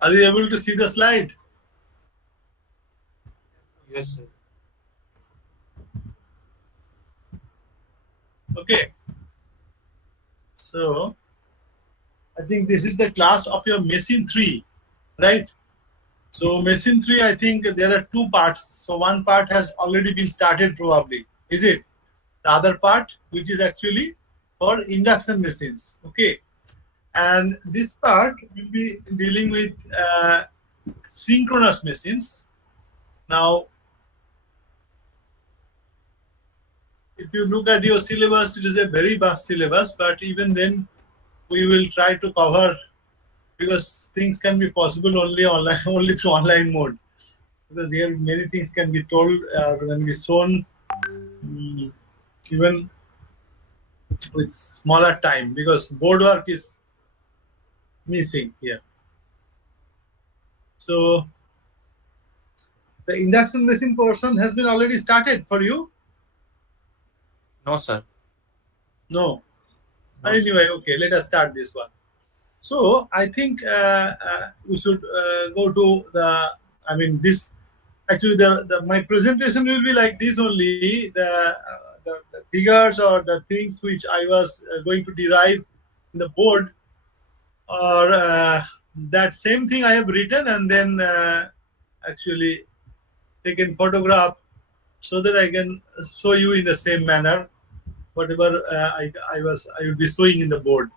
Are you able to see the slide? Yes, sir. Okay. So I think this is the class of your machine 3, right? So machine 3, I think there are two parts. So one part has already been started probably, is it? The other part, which is actually for induction machines, okay? And this part will be dealing with synchronous machines. Now, if you look at your syllabus, it is a very vast syllabus, but even then we will try to cover, because things can be possible only online, only through online mode. Because here many things can be told, can be shown, even with smaller time, because board work is missing here. So the induction machine portion has been already started for you? No, sir. No. No, Anyway, okay, let us start this one. So I think we should go to the, I mean, this, actually my presentation will be like this only. The figures or the things which I was going to derive in the board, or that same thing I have written and then actually taken photograph, so that I can show you in the same manner whatever I will be showing in the board,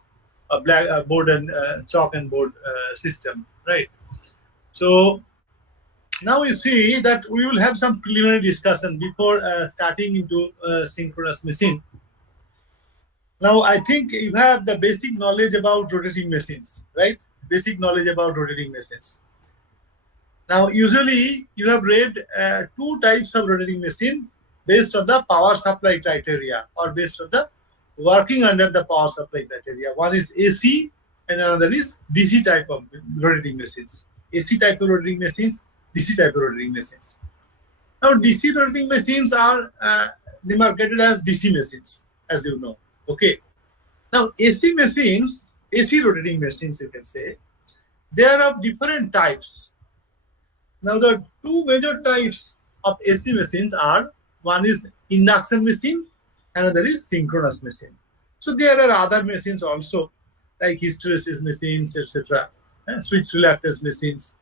a black board and chalk and board system, right? So now you see that we will have some preliminary discussion before starting into synchronous machine. Now I think you have the basic knowledge about rotating machines, right? Basic knowledge about rotating machines. Now usually you have read two types of rotating machine based on the power supply criteria, or based on the working under the power supply criteria. One is AC and another is DC type of rotating machines. AC type of rotating machines, DC type of rotating machines. Now DC rotating machines are demarcated as DC machines, as you know. Okay. Now AC machines, AC rotating machines, you can say, they are of different types. Now the two major types of AC machines are, one is induction machine, another is synchronous machine. So there are other machines also, like hysteresis machines, etc., switch reluctance machines.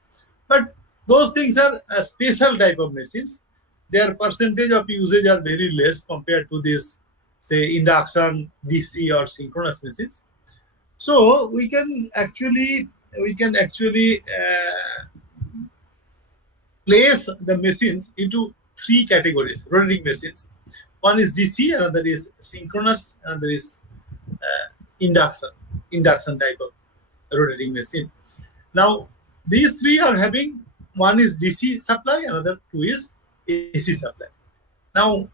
But those things are a special type of machines. Their percentage of usage are very less compared to this, say, induction, DC, or synchronous machines. So we can actually place the machines into three categories, rotating machines. One is DC, another is synchronous, another is induction type of rotating machine. Now, these three are having, one is DC supply, another two is AC supply. Now,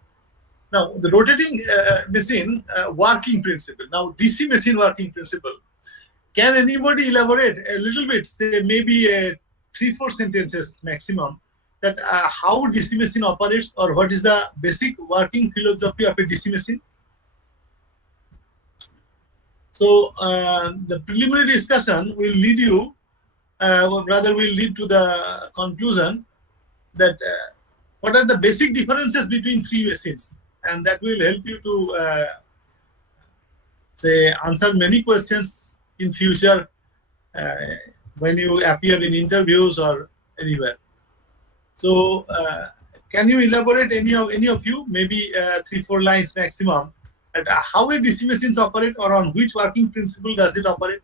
the rotating machine working principle. Now, DC machine working principle. Can anybody elaborate a little bit, say maybe 3-4 sentences maximum, that how DC machine operates, or what is the basic working philosophy of a DC machine? So the preliminary discussion will lead you, or rather will lead to the conclusion that what are the basic differences between three machines, and that will help you to say answer many questions in future when you appear in interviews or anywhere. So can you elaborate, any of you, maybe 3-4 lines maximum, at how a DC machines operate, or on which working principle does it operate?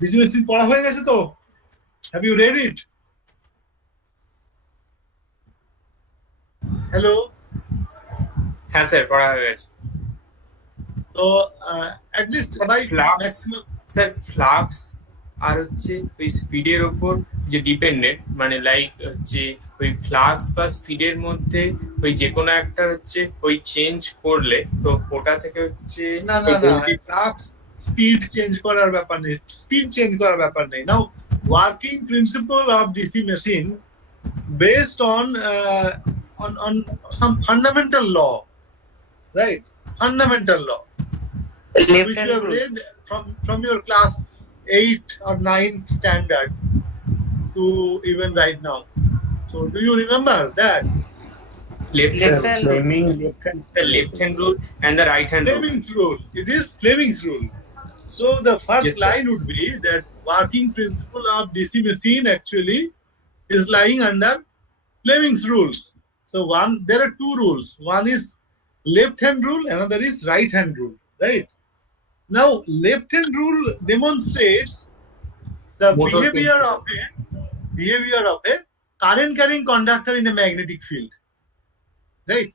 DC machine পড়া হয়ে গেছে তো? Have you read it? Hello? হ্যাঁ sir, পড়া হয়ে গেছে। তো at least by maximum, sir flux আর হচ্ছে ওই স্পিডের ওপর যে ডিপেন্ডেন্ট, মানে লাইক হচ্ছে ওই ফ্লাক্স বা স্পিডের মধ্যে ওই যে কোনো একটা হচ্ছে ওই চেঞ্জ করলে, তো ওটা থেকে হচ্ছে না ফ্লাক্স স্পিড চেঞ্জ করার ব্যাপার নেই, now working principle of DC machine based on some fundamental law, right? fundamental law, Left which you hand have rule. read from your class 8 or 9 standard to even right now. So do you remember that? Left Left hand Sir, rule. hand rule. Fleming left hand The rule. left hand rule and the right hand rule. Fleming's rule. It is Fleming's rule. So the first Yes, sir. line would be that working principle of DC machine actually is lying under Fleming's rules. So there are two rules. One is left hand rule, another is right hand rule. Right? Now, left hand rule demonstrates the Motor behavior of a current carrying conductor in a magnetic field. Right?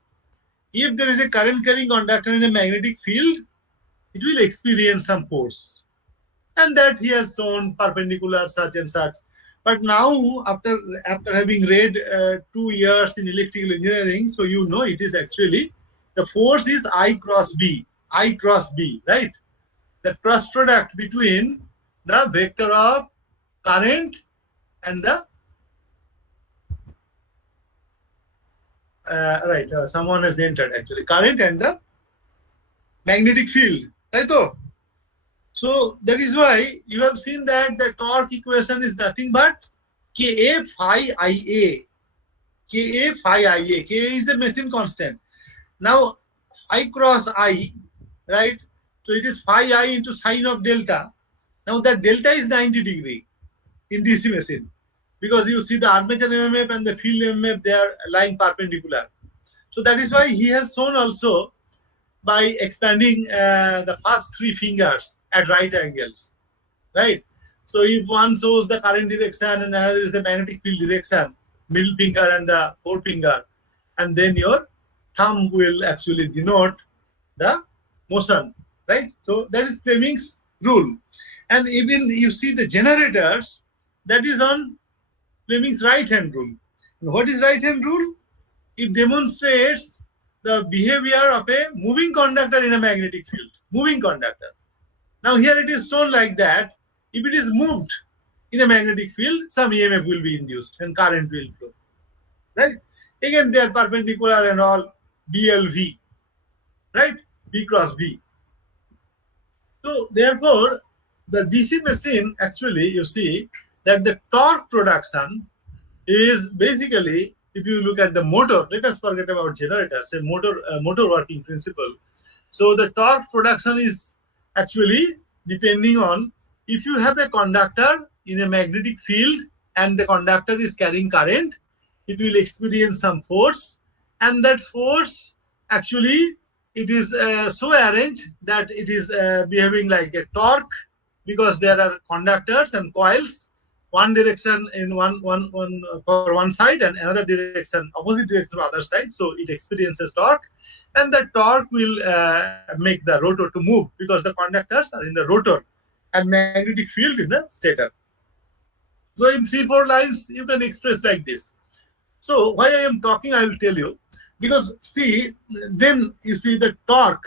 If there is a current carrying conductor in a magnetic field, it will experience some force. And that he has shown perpendicular such and such. But now, after having read 2 years in electrical engineering, so you know it is actually the force is I cross B, right? The cross product between the vector of current and the someone has entered actually current and the magnetic field, right? So that is why you have seen that the torque equation is nothing but Ka phi Ia. Ka phi Ia. Ka is the machine constant. Now I cross I, right? So it is phi I into sine of delta. Now that delta is 90 degree in DC machine because you see the armature MMF and the field MMF, they are lying perpendicular. So that is why he has shown also by expanding the first three fingers at right angles, right? So if one shows the current direction and another is the magnetic field direction, middle finger and the forefinger, and then your thumb will actually denote the motion, right? So that is Fleming's rule. And even you see the generators, that is on Fleming's right hand rule. And what is right hand rule? It demonstrates the behavior of a moving conductor in a magnetic field. Moving conductor. Now here it is shown like that. If it is moved in a magnetic field, some EMF will be induced and current will flow. Right? Again, they are perpendicular and all BLV. Right? B cross B. So therefore, the DC machine actually, you see that the torque production is basically, if you look at the motor, let us forget about generators, a motor working principle. So the torque production is actually depending on if you have a conductor in a magnetic field and the conductor is carrying current, it will experience some force, and that force actually it is so arranged that it is behaving like a torque because there are conductors and coils, one direction in one for one side and another direction, opposite direction for other side. So it experiences torque, and the torque will make the rotor to move because the conductors are in the rotor and magnetic field in the stator. So in 3-4 lines, you can express like this. So why I am talking, I will tell you. Because see, then you see the torque.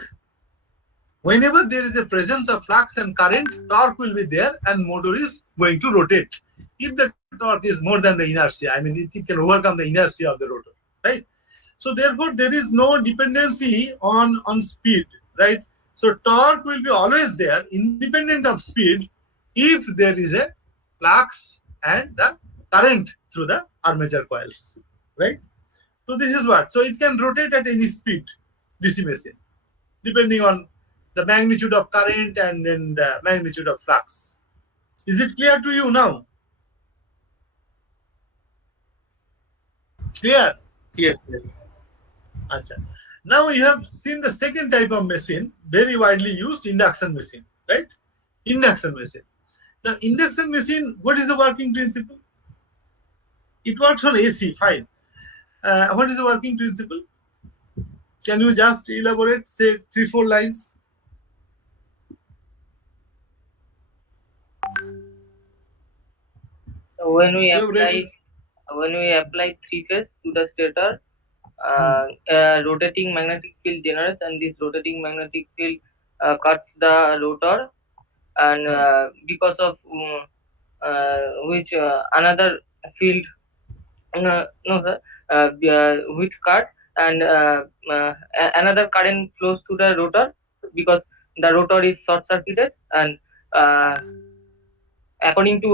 Whenever there is a presence of flux and current, torque will be there and motor is going to rotate. If the torque is more than the inertia, I mean, it can overcome the inertia of the rotor, right? So therefore, there is no dependency on speed, right? So torque will be always there, independent of speed, if there is a flux and the current through the armature coils, right? So this is what. So it can rotate at any speed, DC machine, depending on the magnitude of current and then the magnitude of flux. Is it clear to you now? Clear? Yes. Achha. Now you have seen the second type of machine, very widely used, induction machine, right? Induction machine. Now, induction machine, what is the working principle? It works on AC, fine. What is the working principle? Can you just elaborate, say 3-4 lines? When we You have read apply it? 3 phase to the stator, rotating magnetic field generates, and this rotating magnetic field cuts the rotor, and because of which another field no sir which cut, and another current flows to the rotor because the rotor is short circuited, and according to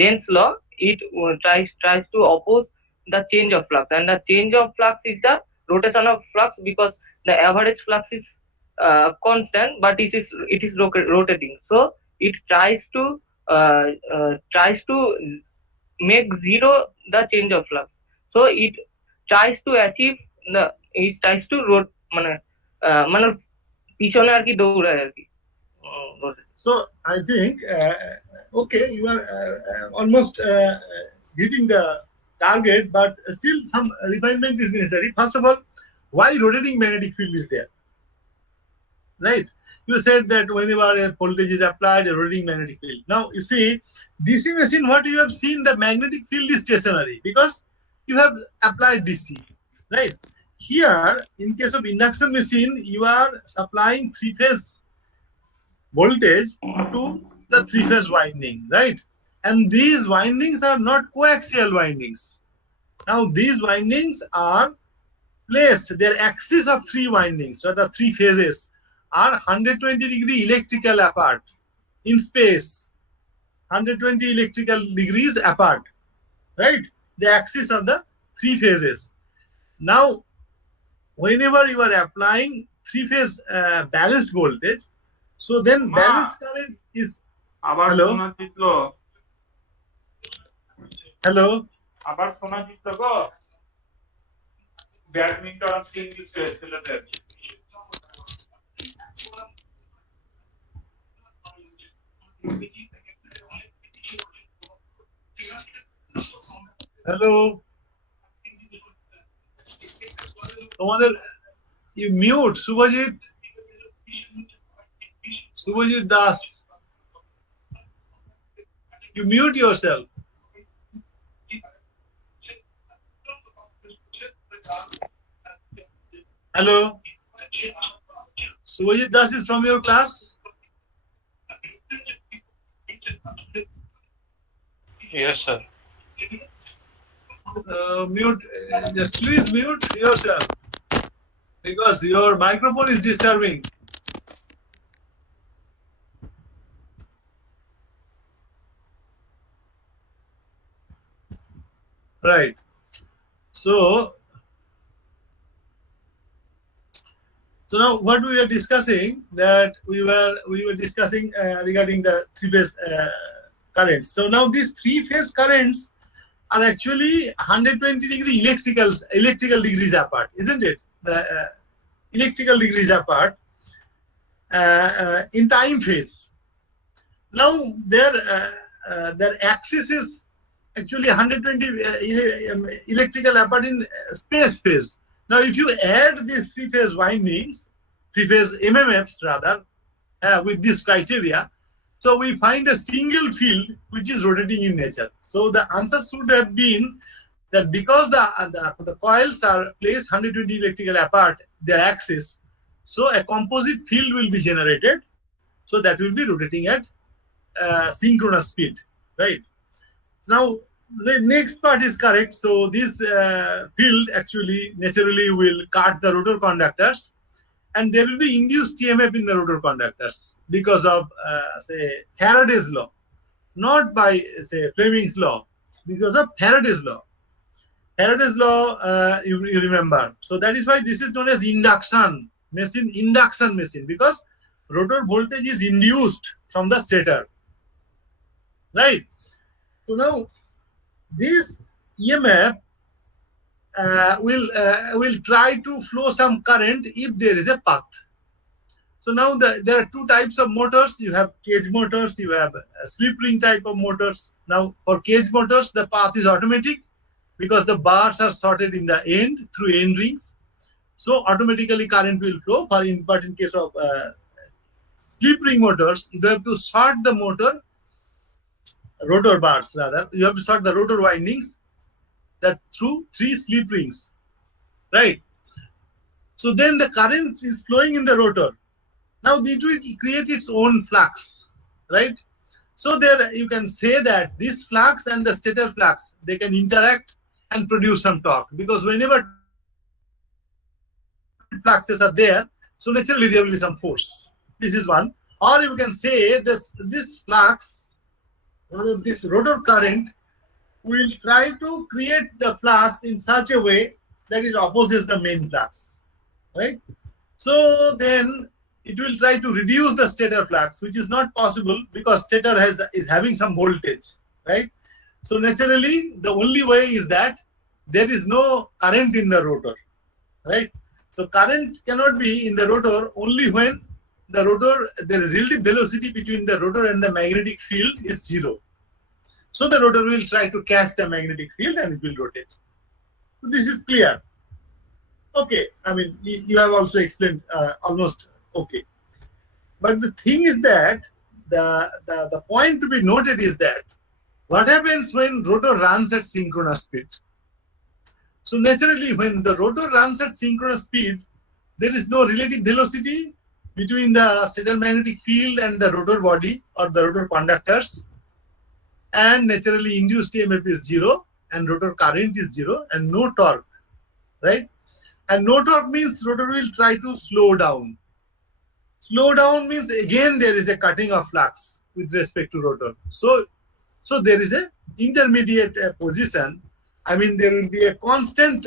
Lenz's law, it tries to oppose the change of flux, and the change of flux is the rotation of flux because the average flux is constant, but it is rotating. So it tries to make zero the change of flux. So it tries to achieve it tries to মানে পিছনে আর কি দৌড়ায় আর কি। So I think okay, you are almost hitting the target, but still some refinement is necessary. First of all, why rotating magnetic field is there, right? You said that whenever a voltage is applied, a rotating magnetic field. Now you see, DC machine, what you have seen, the magnetic field is stationary because you have applied DC, right? Here, in case of induction machine, you are supplying three-phase voltage to the three-phase winding, right? And these windings are not coaxial windings. Now these windings are placed, their axis of three windings, or the three phases, are 120-degree electrical apart in space, 120 electrical degrees apart, right? The axis of the three phases. Now whenever you are applying three-phase balanced voltage, so then balanced current is hello hello আবার শোনা দিত গো badminton English ছেলেদের hello তোমাদের you mute Subhajit Das, you mute yourself. Hello, Subhajit Das is from your class. Yes, sir. Mute, just please mute yourself because your microphone is disturbing. Right. So now what we are discussing, that we were discussing regarding the three-phase currents. So now these three-phase currents are actually 120-degree electrical degrees apart, isn't it? The electrical degrees apart in time phase. Now their axis is actually 120 electrical apart in space phase. Now if you add these three-phase windings, three-phase MMFs rather, with this criteria, so we find a single field which is rotating in nature. So the answer should have been that because the coils are placed 120 electrical apart, their axis, so a composite field will be generated, so that will be rotating at synchronous speed, right? Now the next part is correct. So this field actually naturally will cut the rotor conductors, and there will be induced EMF in the rotor conductors because of say Faraday's law, not by say Fleming's law, because of Faraday's law. Faraday's law, you remember. So that is why this is known as induction machine, because rotor voltage is induced from the stator, right? So now this EMF will try to flow some current if there is a path. So now there are two types of motors. You have cage motors, you have slip ring type of motors. Now for cage motors, the path is automatic because the bars are sorted in the end through end rings. So automatically current will flow. But in case of slip ring motors, you have to sort the rotor bars rather. You have to sort the rotor windings that through three slip rings, right? So then the current is flowing in the rotor. Now it will create its own flux, right? So there you can say that this flux and the stator flux, they can interact and produce some torque, because whenever fluxes are there, so naturally there will be some force. This is one. Or you can say this flux, or this rotor current, will try to create the flux in such a way that it opposes the main flux, right? So then it will try to reduce the stator flux, which is not possible because stator is having some voltage, right? So naturally, the only way is that there is no current in the rotor, right? So current cannot be in the rotor only when the rotor, there is relative velocity between the rotor and the magnetic field is zero. So the rotor will try to catch the magnetic field and it will rotate. So this is clear. Okay, I mean, you have also explained almost okay. But the thing is that the point to be noted is that what happens when rotor runs at synchronous speed? So naturally, when the rotor runs at synchronous speed, there is no relative velocity between the stator magnetic field and the rotor body or the rotor conductors. And naturally, induced EMF is zero and rotor current is zero and no torque, right? And no torque means rotor will try to slow down. Slow down means again there is a cutting of flux with respect to rotor. So there is a intermediate position. I mean, there will be a constant,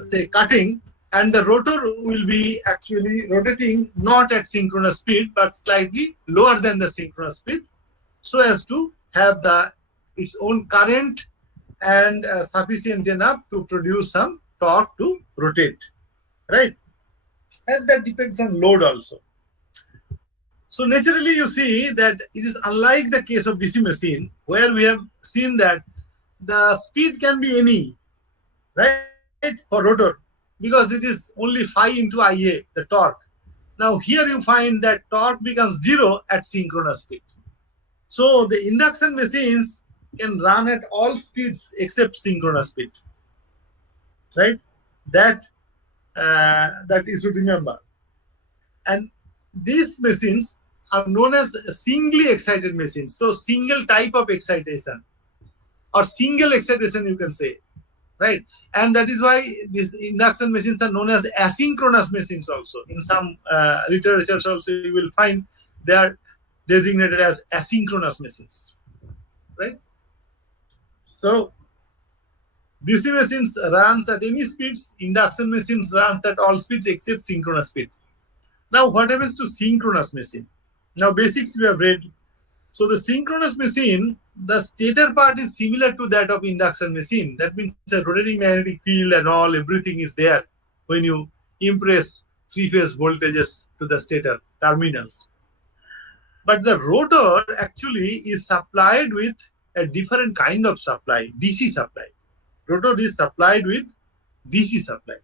say, cutting, and the rotor will be actually rotating not at synchronous speed, but slightly lower than the synchronous speed, so as to have its own current and sufficient enough to produce some torque to rotate, right? And that depends on load also. So naturally, you see that it is unlike the case of DC machine, where we have seen that the speed can be any, right, for rotor, because it is only phi into Ia, the torque. Now here you find that torque becomes zero at synchronous speed. So the induction machines can run at all speeds except synchronous speed, right? That you should remember. And these machines are known as singly excited machines. So single type of excitation, or single excitation you can say, right? And that is why these induction machines are known as asynchronous machines also. In some literature also you will find they are designated as asynchronous machines, right? So DC machines runs at any speeds, induction machines runs at all speeds except synchronous speed. Now what happens to synchronous machine? Now basics we have read. So the synchronous machine, the stator part is similar to that of induction machine. That means a rotating magnetic field and all, everything is there when you impress three-phase voltages to the stator terminals. But the rotor actually is supplied with a different kind of supply, DC supply. Rotor is supplied with DC supply,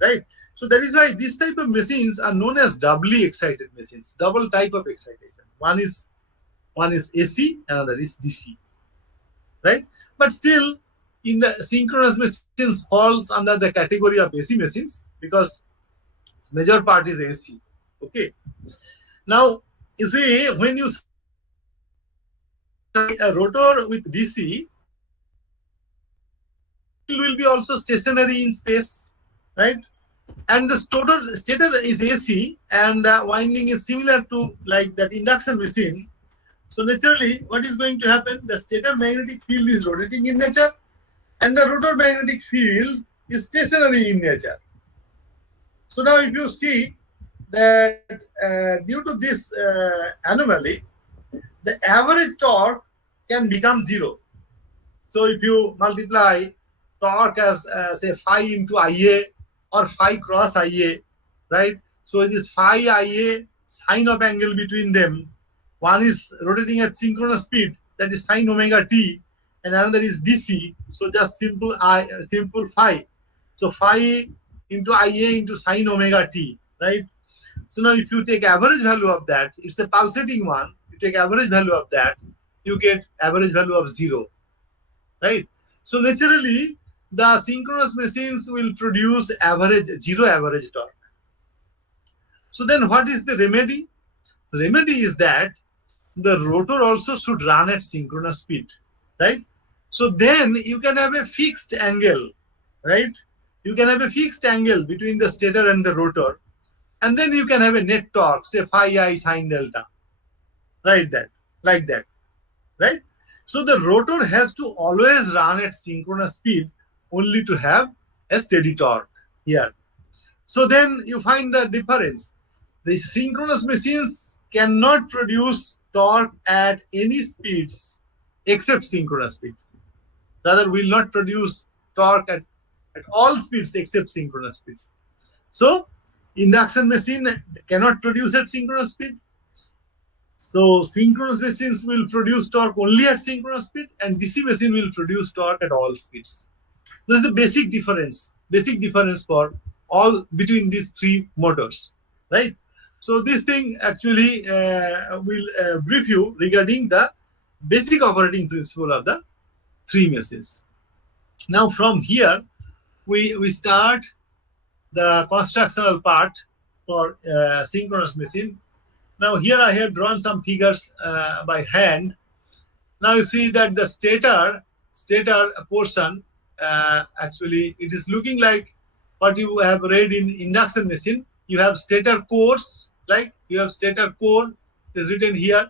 right? So that is why this type of machines are known as doubly excited machines, double type of excitation. One is AC, another is DC, right? But still, in the synchronous machines falls under the category of AC machines because major part is AC. Okay. Now, you see, when you a rotor with DC, it will be also stationary in space, right? And the stator is AC, and the winding is similar to like that induction machine. So naturally, what is going to happen? The stator magnetic field is rotating in nature, and the rotor magnetic field is stationary in nature. So now if you see that due to this anomaly, the average torque can become zero. So if you multiply torque as say phi into Ia or phi cross Ia, right? So it is phi Ia, sine of angle between them. One is rotating at synchronous speed, that is sine omega t, and another is DC. So just simple phi. So phi into Ia into sine omega t, right? So now if you take average value of that, it's a pulsating one. You take average value of that, you get average value of zero, right? So naturally, the synchronous machines will produce zero average torque. So then what is the remedy? The remedy is that the rotor also should run at synchronous speed, right? So then you can have a fixed angle, right? You can have a fixed angle between the stator and the rotor, and then you can have a net torque, say phi I sine delta, right? That, like that, right? So the rotor has to always run at synchronous speed only to have a steady torque here. So then you find the difference. The synchronous machines cannot produce torque at any speeds except synchronous speed. Rather, will not produce torque at all speeds except synchronous speeds. So induction machine cannot produce at synchronous speed. So synchronous machines will produce torque only at synchronous speed, and DC machine will produce torque at all speeds. This is the basic difference for all between these three motors, right? So this thing actually will brief you regarding the basic operating principle of the three machines. Now from here, we start the constructional part for synchronous machine. Now here I have drawn some figures by hand. Now you see that the stator portion, actually it is looking like what you have read in induction machine. You have stator cores, like you have stator core is written here,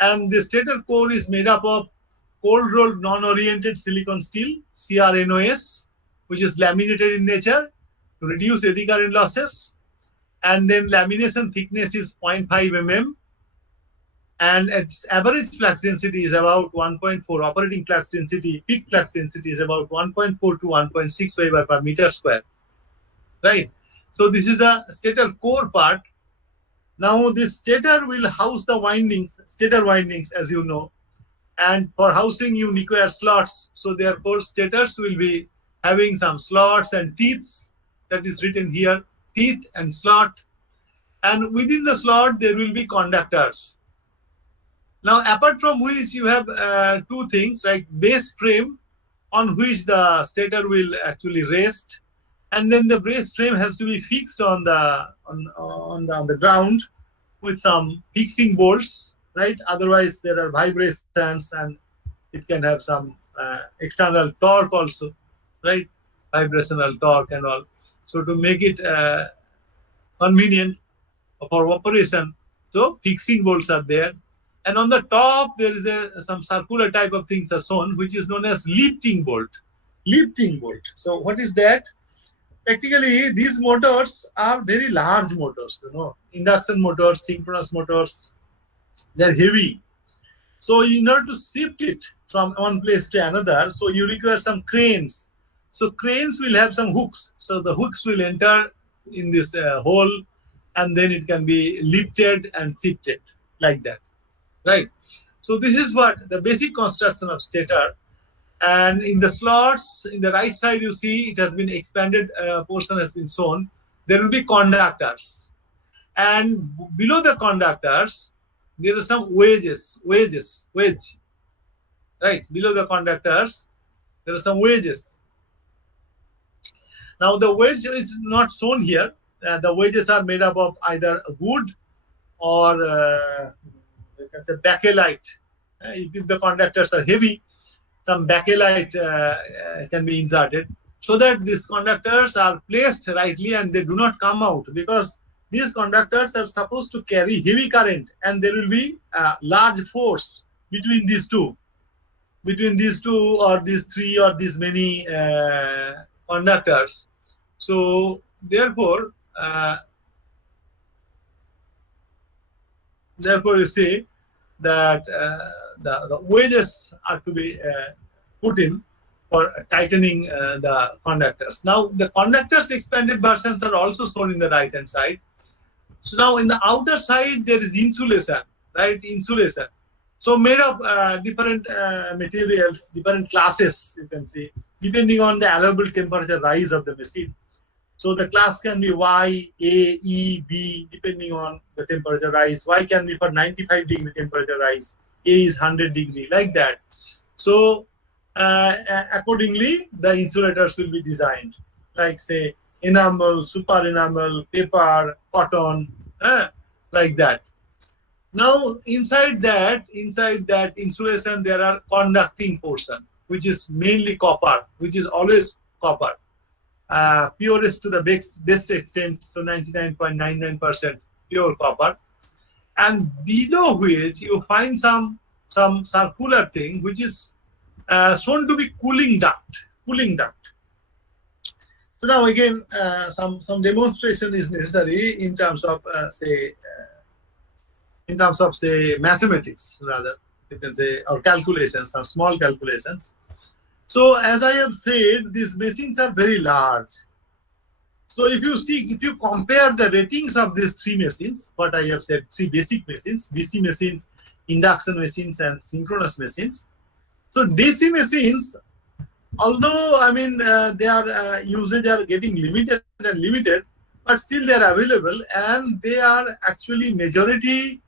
and the stator core is made up of cold rolled non-oriented silicon steel, CRNOS, which is laminated in nature to reduce eddy current losses, and then lamination thickness is 0.5 mm, and its average flux density is about 1.4. Operating flux density, peak flux density is about 1.4 to 1.6 Weber per meter square, right? So this is the stator core part. Now this stator will house the windings, stator windings, as you know, and for housing you require slots. So therefore stators will be having some slots and teeths, that is written here, teeth and slot, and within the slot there will be conductors. Now apart from which you have two things, like base frame on which the stator will actually rest, and then the base frame has to be fixed on the ground with some fixing bolts, right? Otherwise there are vibrations and it can have some external torque also, right? Vibrational torque and all. So to make it convenient for operation, so fixing bolts are there. And on the top there is some circular type of things are shown, which is known as lifting bolt. Lifting bolt. So what is that? Practically these motors are very large motors, induction motors, synchronous motors, they're heavy. So in order to shift it from one place to another, so you require some cranes. So cranes will have some hooks. So the hooks will enter in this hole, and then it can be lifted and shifted like that, right? So this is what the basic construction of stator. And in the slots, in the right side, you see it has been expanded, portion has been shown. There will be conductors. And below the conductors, there are some wedge. Right, below the conductors, there are some wedges. Now the wedge is not shown here. The wedges are made up of either wood or you can say bakelite. If the conductors are heavy, some bakelite can be inserted so that these conductors are placed rightly and they do not come out, because these conductors are supposed to carry heavy current, and there will be a large force between these two or these three or these many conductors. So therefore you see that the wedges are to be put in for tightening the conductors. Now the conductors expanded versions are also shown in the right hand side. So now in the outer side there is insulation, right? Insulation. So made of different materials, different classes, you can see, depending on the allowable temperature rise of the machine. So the class can be Y, A, E, B, depending on the temperature rise. Y can be for 95 degree temperature rise. A is 100 degree, like that. So accordingly, the insulators will be designed, like say enamel, super enamel, paper, cotton, like that. Now inside that insulation there are conducting portion, which is mainly copper, which is always copper, purest to the best extent, so 99.99% pure copper, and below which you find some circular thing which is shown to be cooling duct. So now again some demonstration is necessary in terms of say mathematics, rather you can say, or calculations, some small calculations. So as I have said, these machines are very large. So if you compare the ratings of these three machines, what I have said, three basic machines, DC machines, induction machines, and synchronous machines. So DC machines, although I mean their usage are getting limited, but still they are available, and they are actually majority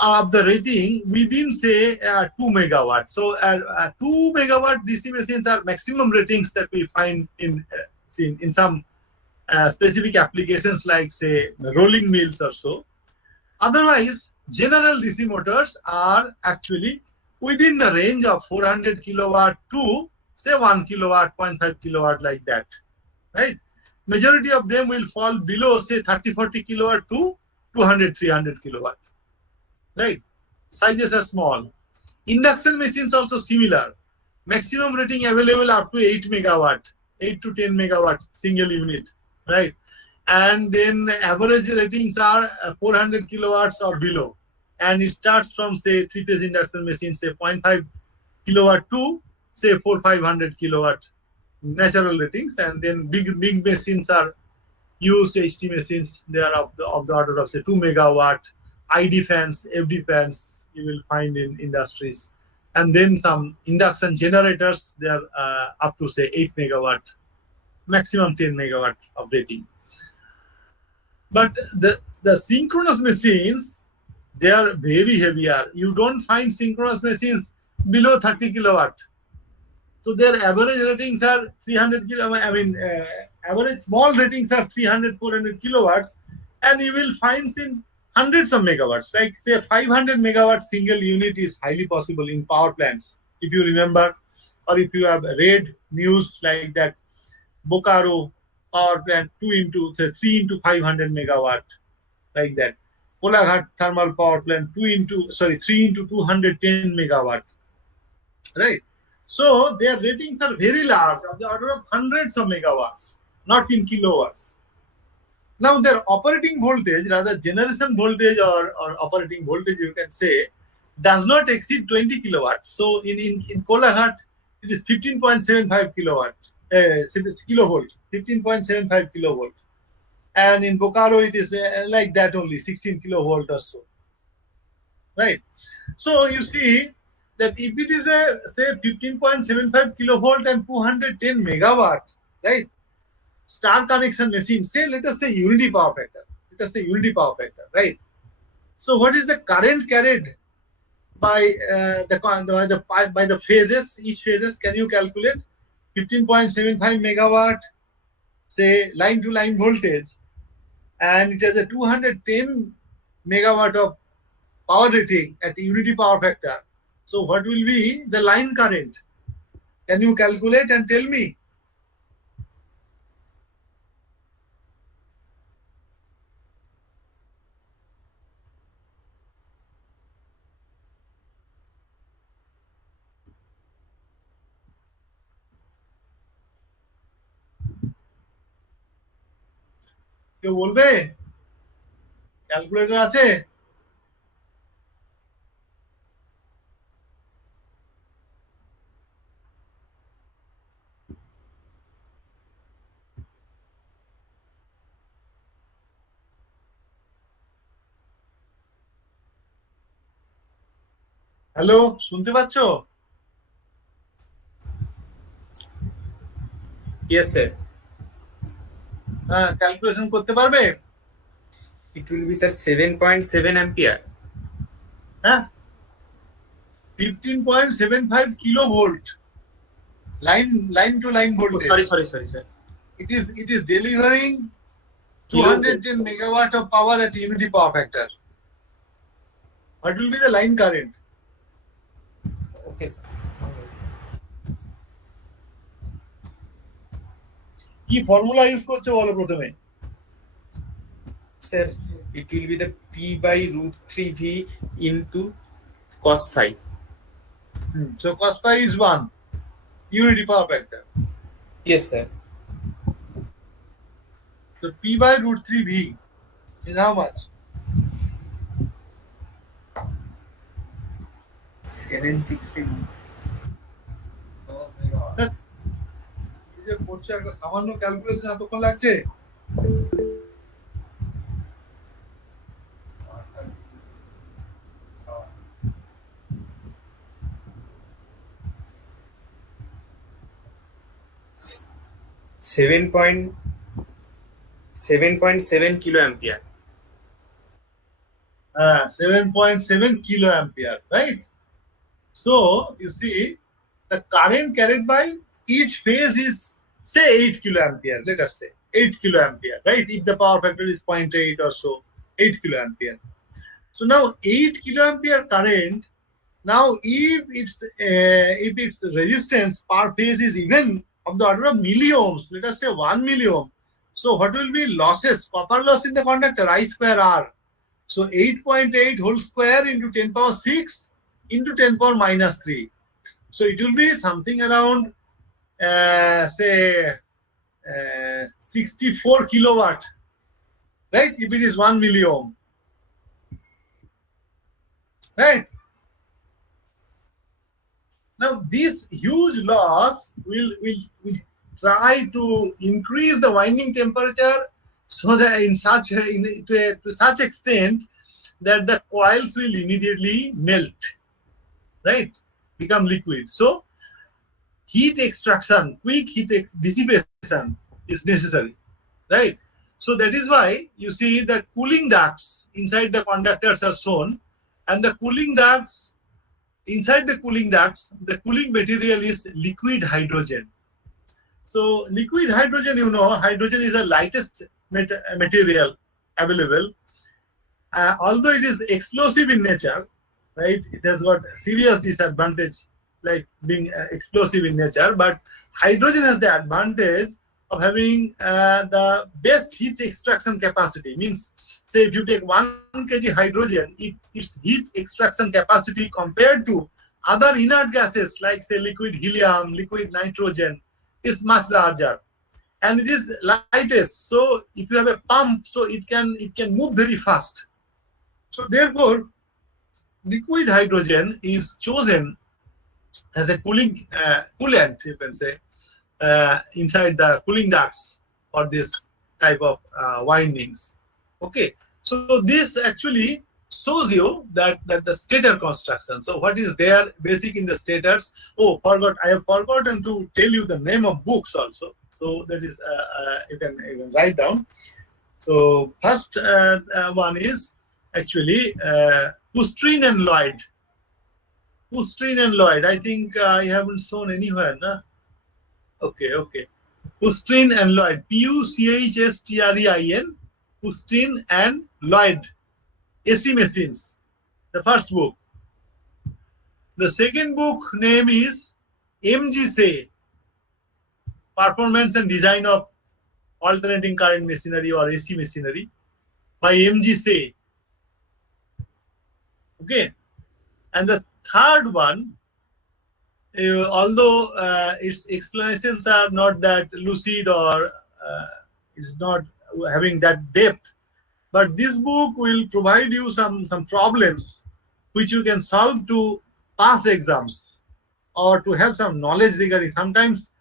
of the rating within say 2 megawatts. So 2 megawatt DC machines are maximum ratings that we find in some specific applications like say rolling mills or so. Otherwise, general DC motors are actually within the range of 400 kilowatt to say 1 kilowatt, 0.5 kilowatt, like that, right? Majority of them will fall below say 30-40 kilowatt to 200-300 kilowatt, right? Sizes are small. Induction machines also similar. Maximum rating available up to 8 megawatt, 8 to 10 megawatt single unit, right? And then average ratings are 400 kilowatts or below, and it starts from say three-phase induction machine, say 0.5 kilowatt to say 400-500 kilowatt natural ratings, and then big machines are used, HT machines. They are of the order of say 2 megawatt. ID fans, FD fans you will find in industries, and then some induction generators. They are up to say 8 megawatt, maximum 10 megawatt of rating. But the synchronous machines, they are very heavier. You don't find synchronous machines below 30 kilowatt. So their average ratings are 300 kilowatt. I mean, average small ratings are 300-400 kilowatts, and you will find in hundreds of megawatts. Like say 500 megawatt single unit is highly possible in power plants. If you remember, or if you have read news like that, Bokaro power plant 3 into 500 megawatt, like that. Kolaghat thermal power plant 3 into 210 megawatt, right? So their ratings are very large, of the order of hundreds of megawatts, not in kilowatts. Now their operating voltage, rather generation voltage or operating voltage you can say, does not exceed 20 kilowatt. So in Kolaghat it is 15.75 kilowatt, kilovolt, 15.75 kilovolt. And in Bokaro it is like that only, 16 kilovolt or so, right? So you see that if it is a say 15.75 kilovolt and 210 megawatt, right? Star connection machine, say let us say unity power factor. Right? So what is the current carried by the phases? Each phases, can you calculate? 15.75 megawatt, say line to line voltage, and it has a 210 megawatt of power rating at unity power factor. So what will be the line current? Can you calculate and tell me? কেউ বলবে? Calculator আছে? Hello, শুনতে পাচ্ছ? Yes, sir. হ্যাঁ, calculation করতে পারবে? It will be, sir, 7.7 ampere. হ্যাঁ, 15.75 kilovolt line to line voltage. Sorry, sir. It is delivering 210 megawatt of power at unity power factor. What will be the line current? Okay, sir. কি formula use করছে বলো প্রথমে? Sir, it will be the P by root 3V into cos phi. So cos phi is 1 unity power factor. Yes, sir. So P by root 3V is how much? 760. That এই যে করছে একটা সামান্য calculation এতক্ষণ লাগছে? Seven point 7.7 kilo ampere. 7.7 kilo ampere, right? So you see the current carried by each phase is say 8 kilo ampere, let us say 8 kilo ampere, right? If the power factor is 0.8 or so, 8 kilo ampere. So now 8 kilo ampere current, now if its resistance per phase is even of the order of milliohms, let us say 1 milliohm. So what will be losses, copper loss in the conductor? I square R. So 8.8 whole square into 10 power 6 into 10 power minus 3. So it will be something around say 64 kilowatt, right? If it is 1 milliohm, right? Now this huge loss will try to increase the winding temperature so that to such extent that the coils will immediately melt, right? Become liquid. So heat extraction, quick heat dissipation is necessary, right? So that is why you see that cooling ducts inside the conductors are shown, and the cooling ducts, inside the cooling ducts, the cooling material is liquid hydrogen. So liquid hydrogen, you know, hydrogen is the lightest material available. Although it is explosive in nature, right? It has got serious disadvantage like being explosive in nature, but hydrogen has the advantage of having the best heat extraction capacity. Means, say if you take 1 kg hydrogen, its heat extraction capacity compared to other inert gases like say liquid helium, liquid nitrogen is much larger, and it is lightest. So if you have a pump, so it can move very fast. So therefore liquid hydrogen is chosen as a coolant, you can say, inside the cooling ducts for this type of windings. Okay, so this actually shows you that the stator construction. So what is there basic in the stators? Oh, I have forgotten to tell you the name of books also. So that is you can write down. So first one is actually Kustrine and Lloyd. Kustrine and Lloyd. I think I haven't shown anywhere, no? Okay. Kustrine and Lloyd. Puchstrein. Kustrine and Lloyd. AC machines. The first book. The second book name is MGSA. Performance and Design of Alternating Current Machinery or AC Machinery by MGSA. Okay. And the third one, although its explanations are not that lucid or it's not having that depth, but this book will provide you some problems which you can solve to pass exams or to have some knowledge regarding. Sometimes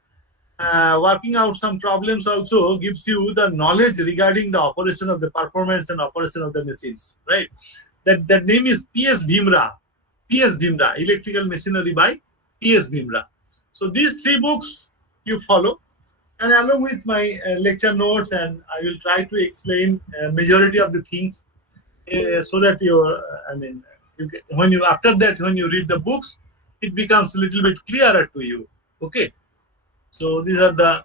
working out some problems also gives you the knowledge regarding the operation of the performance and operation of the machines, right? That name is PS Bhimra, Electrical Machinery by PS Bhimra. So these three books you follow, and along with my lecture notes, and I will try to explain majority of the things so that when you read the books, it becomes a little bit clearer to you. Okay, so these are the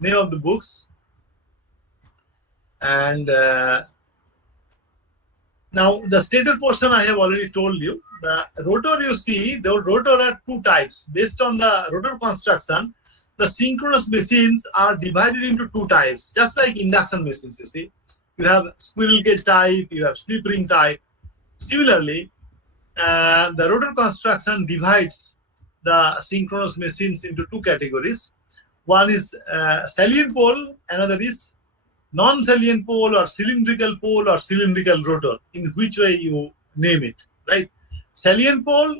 name of the books, and Now, the stator portion I have already told you. The rotor, you see, the rotor are two types. Based on the rotor construction, the synchronous machines are divided into two types, just like induction machines, you see. You have squirrel cage type, you have slip ring type. Similarly, the rotor construction divides the synchronous machines into two categories. One is salient pole, another is non-salient pole or cylindrical rotor, in which way you name it, right? Salient pole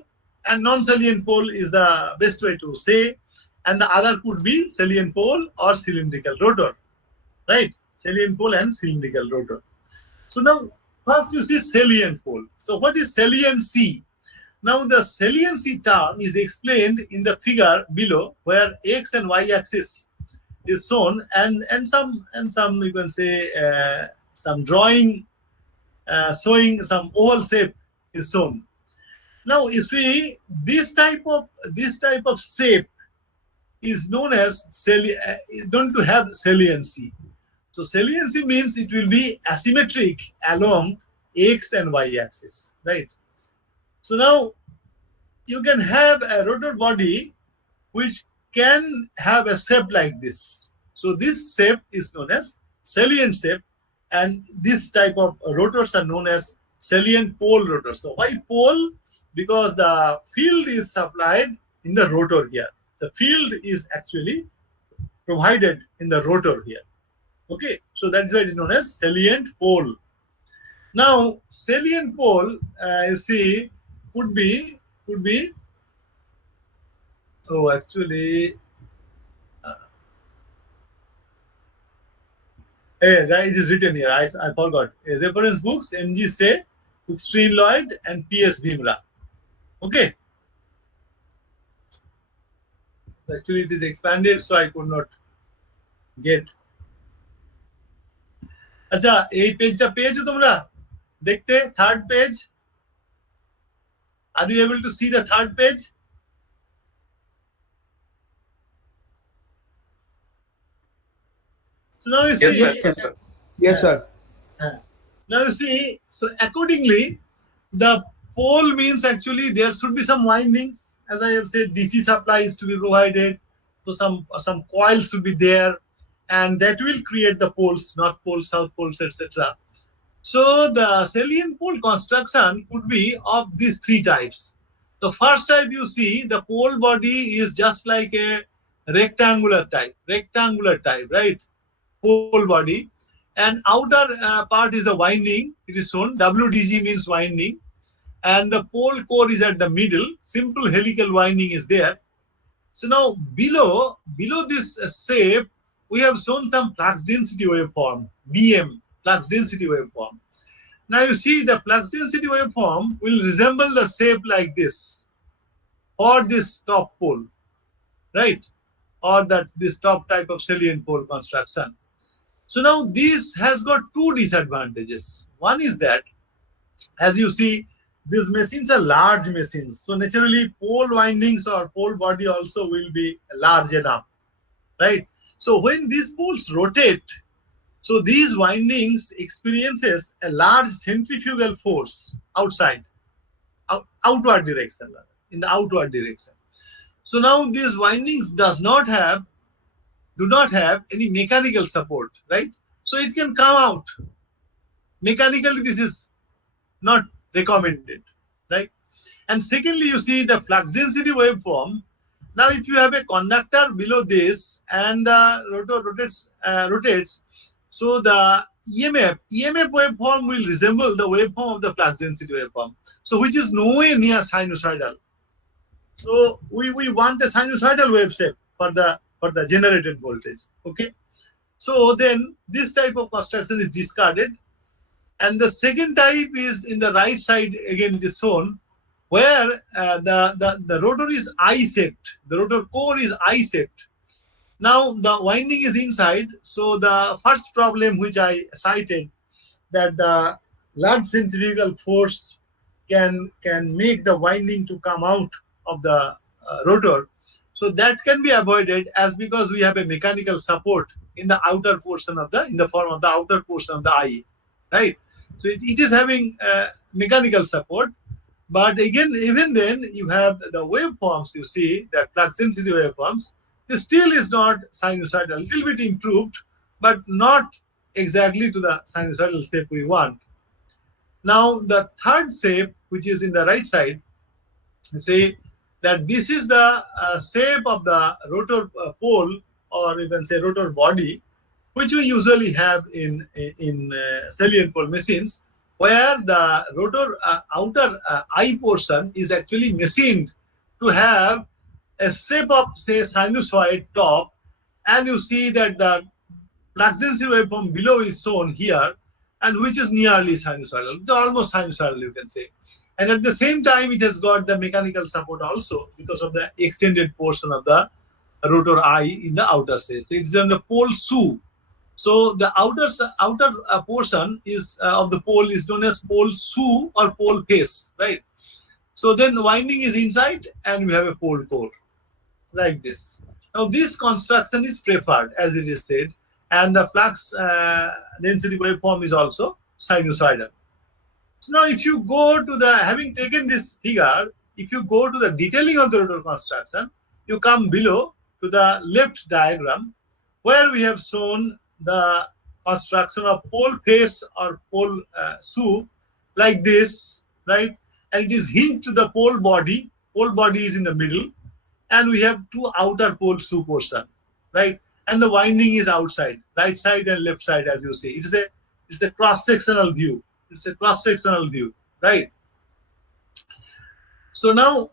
and non-salient pole is the best way to say, and the other could be salient pole or cylindrical rotor, right? Salient pole and cylindrical rotor. So now, first you see salient pole. So what is saliency? Now the saliency term is explained in the figure below, where x and y axis is shown, and some you can say some drawing showing some oval shape is shown. Now you see this type of shape is known as going to have saliency. So saliency means it will be asymmetric along x and y axis, right? So now you can have a rotor body which can have a shape like this. So this shape is known as salient shape, and this type of rotors are known as salient pole rotors. So why pole? Because the field is supplied in the rotor here. The field is actually provided in the rotor here. Okay, so that's why it is known as salient pole. Now, salient pole, you see, could be. So actually, right, it is written here. I forgot. Reference books, MG Say, Stream Lloyd, and PS Bhimra. Okay. Actually, it is expanded, so I could not get. আচ্ছা এই পেজটা পেয়েছো তোমরা দেখতে third page are you able to see the third page so now you see Yes, sir. Now you see, so accordingly the pole means actually there should be some windings, as I have said. DC supply is to be provided, so some coils should be there, and that will create the poles, north pole, south poles, etc. So the salient pole construction could be of these three types. The first type, you see, the pole body is just like a rectangular type, right? Pole body, and outer part is the winding. It is shown WDG means winding, and the pole core is at the middle. Simple helical winding is there. So now below this shape, we have shown some flux density waveform, BM, flux density waveform. Now you see the flux density waveform will resemble the shape like this, or this top pole, right? Or this top type of salient pole construction. So now this has got two disadvantages. One is that, as you see, these machines are large machines. So naturally, pole windings or pole body also will be large enough, right? So when these poles rotate, so these windings experiences a large centrifugal force outside, outward direction, in the outward direction. So now these windings do not have any mechanical support, right? So it can come out. Mechanically, this is not recommended, right? And secondly, you see the flux density waveform. Now, if you have a conductor below this and the rotor rotates, so the EMF waveform will resemble the waveform of the flux density waveform, so which is nowhere near sinusoidal. So we want a sinusoidal wave shape for the generated voltage. Okay, so then this type of construction is discarded, and the second type is in the right side. Again, it is shown where the rotor is I-shaped. The rotor core is I-shaped. Now the winding is inside. So the first problem which I cited, that the large centrifugal force can make the winding to come out of the rotor. So that can be avoided, as because we have a mechanical support in the outer portion of in the form of the outer portion of the eye, right? So it is having mechanical support. But again, even then, you have the waveforms, you see, that flux density waveforms. This still is not sinusoidal, a little bit improved, but not exactly to the sinusoidal shape we want. Now, the third shape, which is in the right side, you see that this is the shape of the rotor pole, or you can say rotor body, which we usually have in salient pole machines, where the rotor outer eye portion is actually machined to have a shape of, say, sinusoid top, and you see that the flux density waveform below is shown here, and which is nearly sinusoidal, almost sinusoidal, you can say. And at the same time, it has got the mechanical support also because of the extended portion of the rotor eye in the outer side. So it is on the pole shoe. So the outer portion is of the pole is known as pole shoe or pole face, right? So then the winding is inside, and we have a pole core like this. Now this construction is preferred, as it is said, and the flux density waveform is also sinusoidal. So now if you go to the, having taken this figure, if you go to the detailing of the rotor construction, you come below to the left diagram, where we have shown the construction of pole face or pole shoe like this, right? And it is hinged to the pole body. Pole body is in the middle, and we have two outer pole shoe portion, right? And the winding is outside, right side and left side, as you see. It's a cross-sectional view. It's a cross-sectional view, right? So now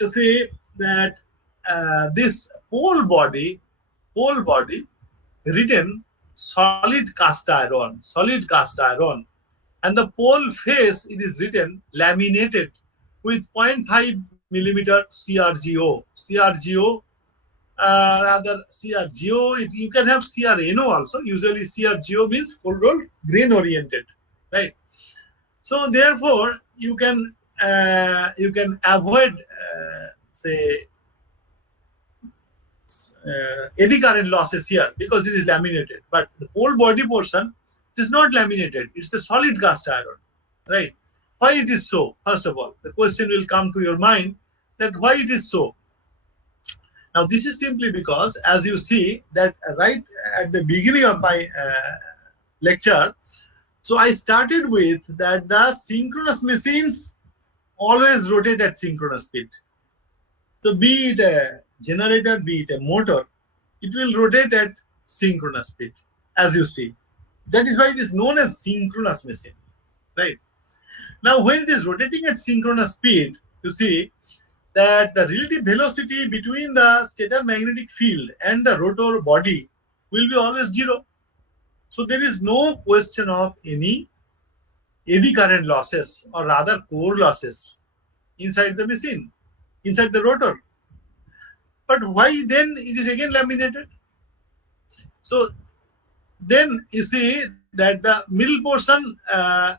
you see that this pole body written solid cast iron, and the pole face, it is written laminated with 0.5 millimeter CRGO. You can have CRNO also. Usually CRGO means cold rolled grain oriented, right? So therefore you can avoid say eddy current losses here because it is laminated. But the pole body portion is not laminated. It's a solid cast iron, right? Why it is so? First of all, the question will come to your mind that why it is so. Now this is simply because, as you see that right at the beginning of my lecture, so I started with that the synchronous machines always rotate at synchronous speed. So be it a generator, be it a motor, it will rotate at synchronous speed, as you see. That is why it is known as synchronous machine, right? Now when it is rotating at synchronous speed, you see that the relative velocity between the stator magnetic field and the rotor body will be always zero. So there is no question of any eddy current losses, or rather core losses inside the machine, inside the rotor. But why then it is again laminated? So then you see that the middle portion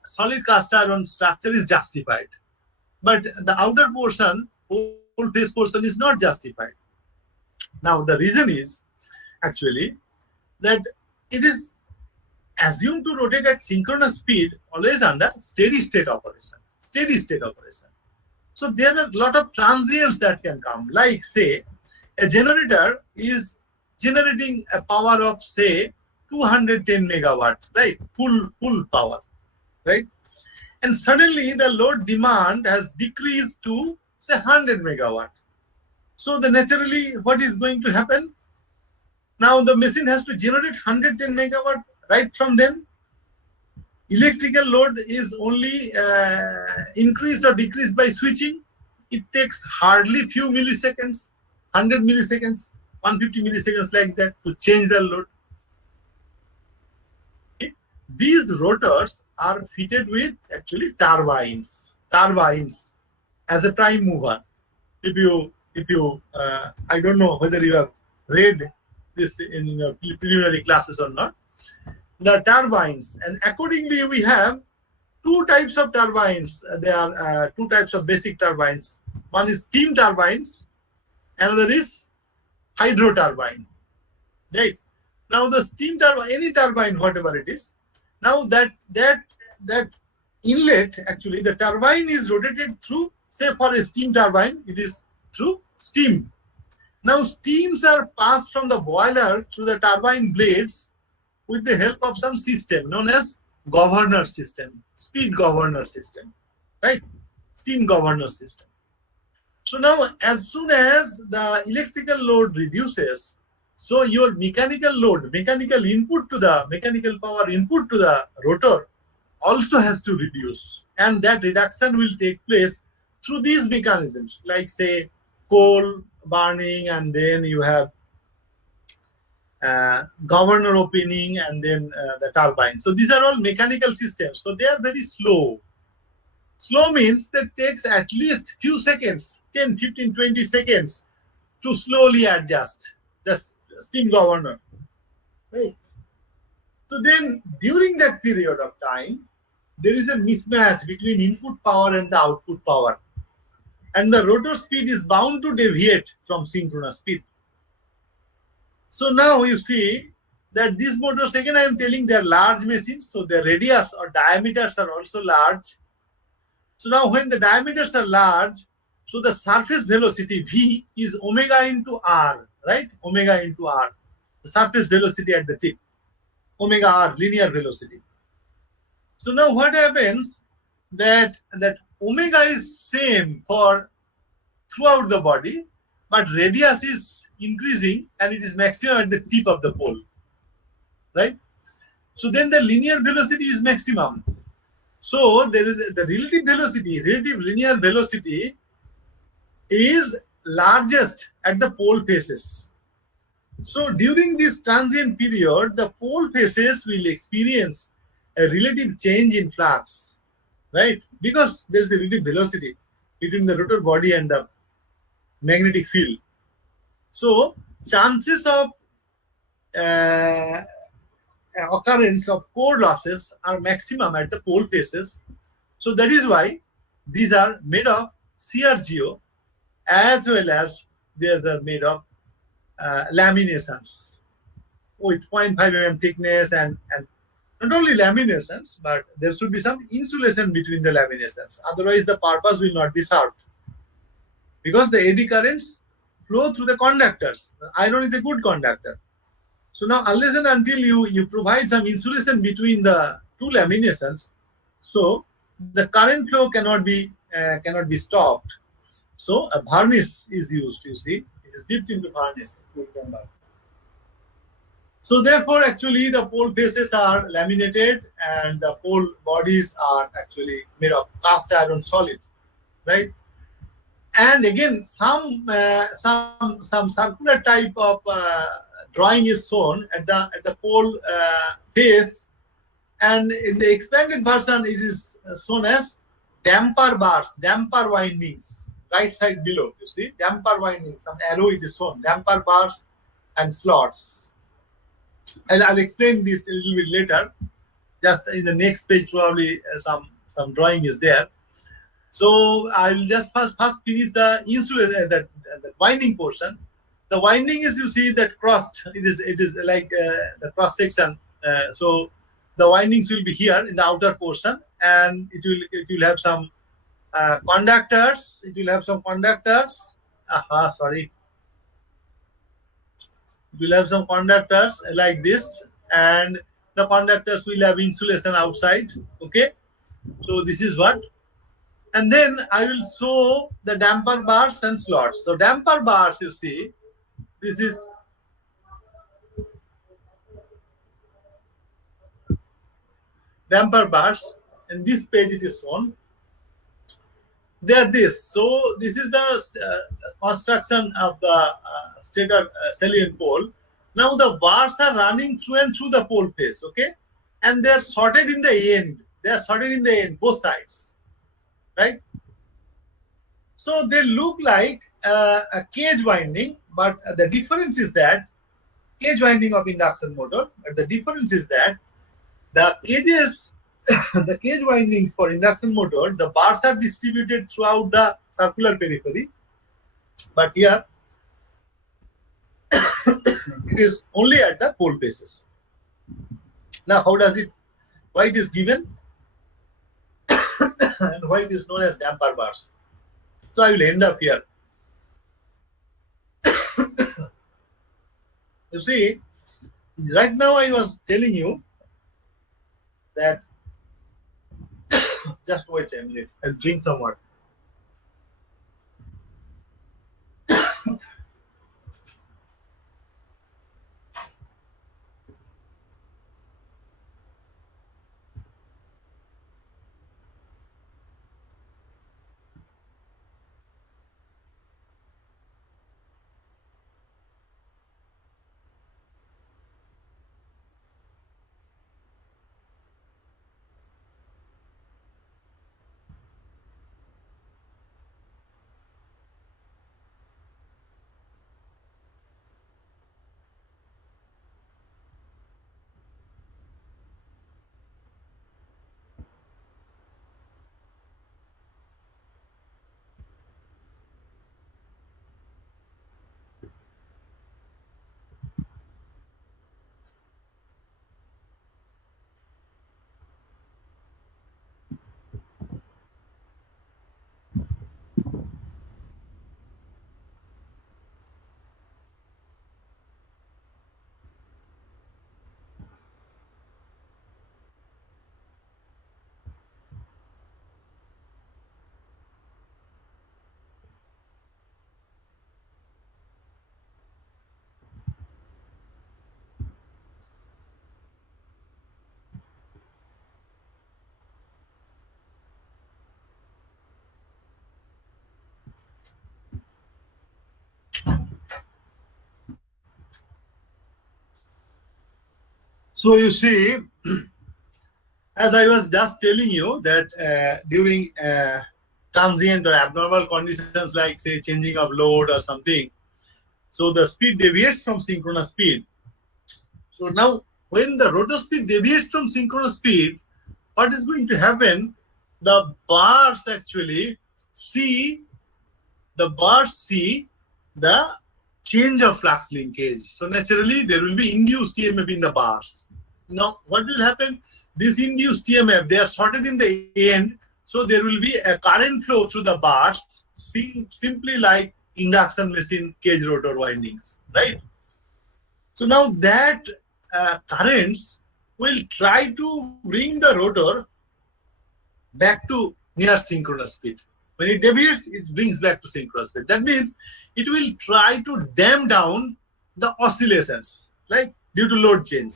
solid cast iron structure is justified, but the outer portion, pole face portion, is not justified. Now the reason is actually that it is assumed to rotate at synchronous speed always under steady state operation. So there are a lot of transients that can come, like say a generator is generating a power of say 210 megawatt, right? Full power, right? And suddenly the load demand has decreased to say 100 megawatt. So the naturally what is going to happen? Now the machine has to generate 110 megawatt right from then. Electrical load is only increased or decreased by switching. It takes hardly few milliseconds, 100 milliseconds, 150 milliseconds like that to change the load. These rotors are fitted with actually turbines as a prime mover. If you I don't know whether you have read this in your preliminary classes or not. The turbines, and accordingly we have two types of turbines. There are two types of basic turbines. One is steam turbines, another is hydro turbine. Right? Now the steam turbine, any turbine, whatever it is, now that that inlet, actually the turbine is rotated through, say for a steam turbine, it is through steam. Now steams are passed from the boiler through the turbine blades with the help of some system known as governor system, speed governor system, right? Steam governor system. So now as soon as the electrical load reduces, so your mechanical load, mechanical input to the mechanical power input to the rotor also has to reduce, and that reduction will take place through these mechanisms, like say coal burning, and then you have governor opening, and then the turbine. So these are all mechanical systems, so they are very slow. Slow means that takes at least few seconds, 10, 15, 20 seconds to slowly adjust the steam governor. Right. So then during that period of time, there is a mismatch between input power and the output power. And the rotor speed is bound to deviate from synchronous speed. So now you see that these motors, again I am telling they are large machines, so their radius or diameters are also large. So now when the diameters are large, so the surface velocity V is omega into R, right? Omega into R, the surface velocity at the tip, omega R, linear velocity. So now what happens, that omega is same for throughout the body, but radius is increasing and it is maximum at the tip of the pole, right? So then the linear velocity is maximum. So there is the relative velocity, relative linear velocity is largest at the pole faces. So during this transient period, the pole faces will experience a relative change in flux, right? Because there is a relative velocity between the rotor body and the magnetic field. So chances of occurrence of core losses are maximum at the pole faces. So that is why these are made of CRGO, as well as they are made of laminations with 0.5 mm thickness, and not only laminations, but there should be some insulation between the laminations. Otherwise, the purpose will not be served, because the eddy currents flow through the conductors. Iron is a good conductor. So now, unless and until you provide some insulation between the two laminations, so the current flow cannot be stopped. So a varnish is used. You see, it is dipped into varnish. So therefore, actually, the pole faces are laminated, and the pole bodies are actually made of cast iron solid, right? And again, some circular type of drawing is shown at the pole face, and in the expanded version, it is shown as damper bars, damper windings. Right side below, you see damper windings. Some arrow it is shown, damper bars and slots. And I'll explain this a little bit later. Just in the next page, probably some drawing is there. So I will just first finish the insulator, the winding portion. The winding is, you see that crossed. It is like the cross section. So the windings will be here in the outer portion, and it will have some conductors. It will have some conductors. Sorry. It will have some conductors like this, and the conductors will have insulation outside. Okay. So this is what. And then I will show the damper bars and slots. So damper bars, you see, this is damper bars. In this page it is shown. They are this. So this is the construction of the stator salient pole. Now the bars are running through and through the pole face, okay? And they are sorted in the end. They are sorted in the end, both sides, right? So they look like a cage winding, but the difference is that cage winding of induction motor. But the difference is that the cages, the cage windings for induction motor, the bars are distributed throughout the circular periphery. But here, it is only at the pole faces. Now, how does it? Why it is given? and what is known as damper bars. So I will end up here. You see, right now I was telling you that just wait a minute. I'll drink some water. So you see, as I was just telling you that during transient or abnormal conditions like say changing of load or something, so the speed deviates from synchronous speed. So now when the rotor speed deviates from synchronous speed, what is going to happen? The bars actually see the change of flux linkage. So naturally there will be induced EMF in the bars. Now what will happen? This induced EMF, they are sorted in the end, so there will be a current flow through the bars, simply like induction machine cage rotor windings, right? So now that currents will try to bring the rotor back to near synchronous speed. When it deviates, it brings back to synchronous speed. That means it will try to damp down the oscillations, like due to load change.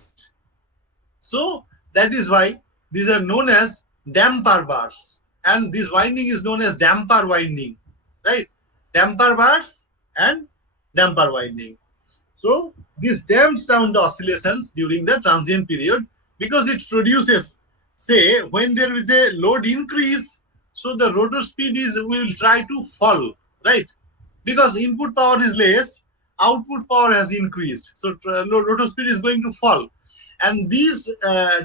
So that is why these are known as damper bars, and this winding is known as damper winding, right? Damper bars and damper winding. So this damps down the oscillations during the transient period because it produces, say, when there is a load increase, so the rotor speed will try to fall, right? Because input power is less, output power has increased, so rotor speed is going to fall. And these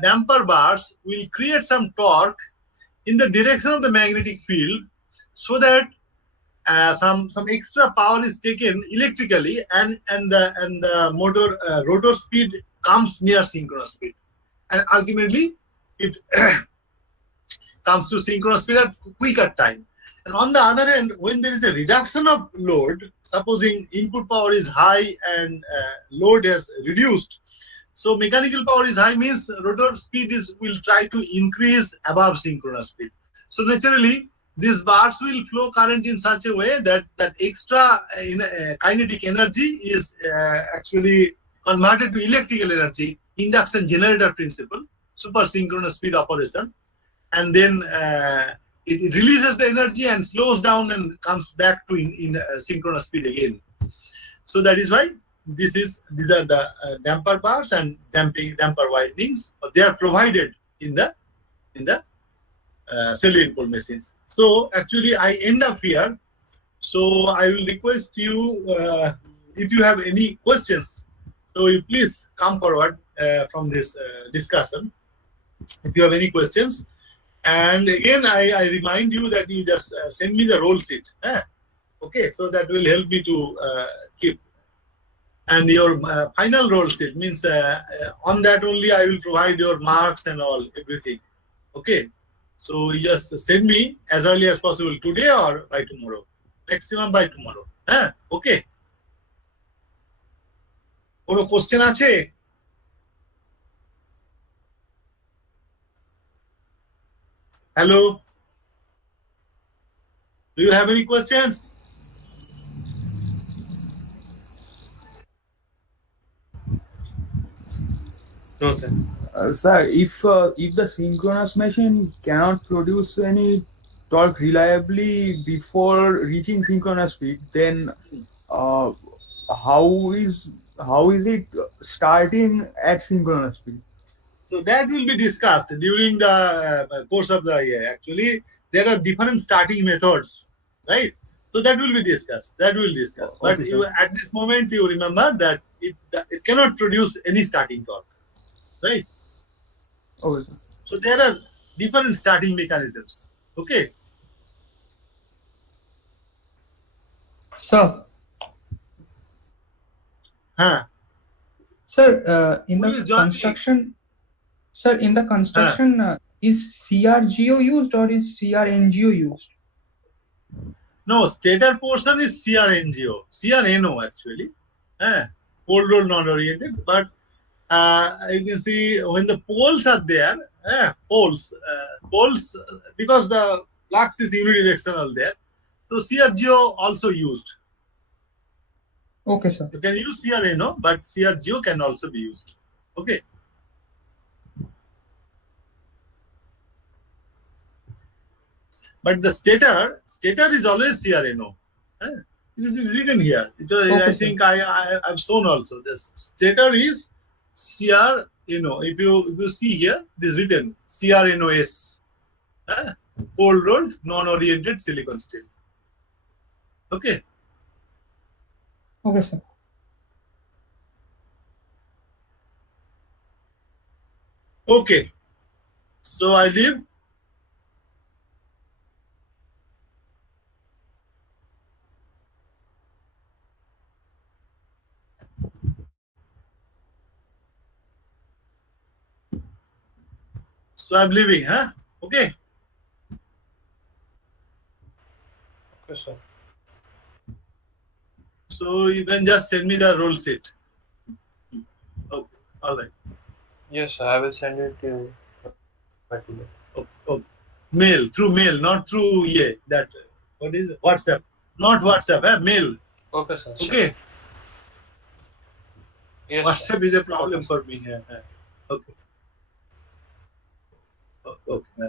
damper bars will create some torque in the direction of the magnetic field, so that some extra power is taken electrically, and the motor rotor speed comes near synchronous speed, and ultimately it comes to synchronous speed at quicker time. And on the other hand, when there is a reduction of load, supposing input power is high and load has reduced, so mechanical power is high means rotor speed will try to increase above synchronous speed. So naturally, these bars will flow current in such a way that extra kinetic energy is actually converted to electrical energy, induction generator principle, super synchronous speed operation, and then it releases the energy and slows down and comes back to in synchronous speed again. So that is why these are the damper bars and damper windings. They are provided in the Salient pole machines. So actually I end up here. So I will request you, if you have any questions, so you please come forward from this discussion if you have any questions. And again, I remind you that you just send me the roll sheet. Okay, so that will help me to keep. And your final roll sheet means on that only I will provide your marks and all, everything. Okay. So you just send me as early as possible today or by tomorrow. Maximum by tomorrow. Okay. কোনো question আছে? Hello? Do you have any questions? No, sir. Sir, if the synchronous machine cannot produce any torque reliably before reaching synchronous speed, then uh, how is it starting at synchronous speed? So that will be discussed during the course of the year. Actually, there are different starting methods, right? So that will be discussed. That we will discuss. Okay, But sir. you, at this moment, you remember that it cannot produce any starting torque, right? Okay, sir. So there are different starting mechanisms. Okay. Sir, Huh. sir, in Who the is joining? construction, sir, in the construction, is CRGO used or is CRNGO used? No, stator portion is CRNGO, CRNO actually. Pole roll non-oriented, but you can see when the poles are there, poles, because the flux is unidirectional there. So CRGO also used. Okay, sir. You can use CRNO, but CRGO can also be used. Okay. But the stator is always CRNO. It is written here. Okay, I sir. think I've shown also. The stator is CRNO. If you see here, it is written CRNOS. Cold rolled non-oriented silicon steel. Okay. Okay, sir. Okay. So I leave. So I'm leaving, huh? Okay. Okay, sir. So you can just send me the roll sheet. Okay. All right. Yes, sir. I will send it to you by today. Okay. Mail, through mail, not through that. What is it? WhatsApp? Not WhatsApp, mail. Okay, sir. Sure. Okay. Yes, sir. WhatsApp is a problem Okay, sir. for me here. Okay. Okay.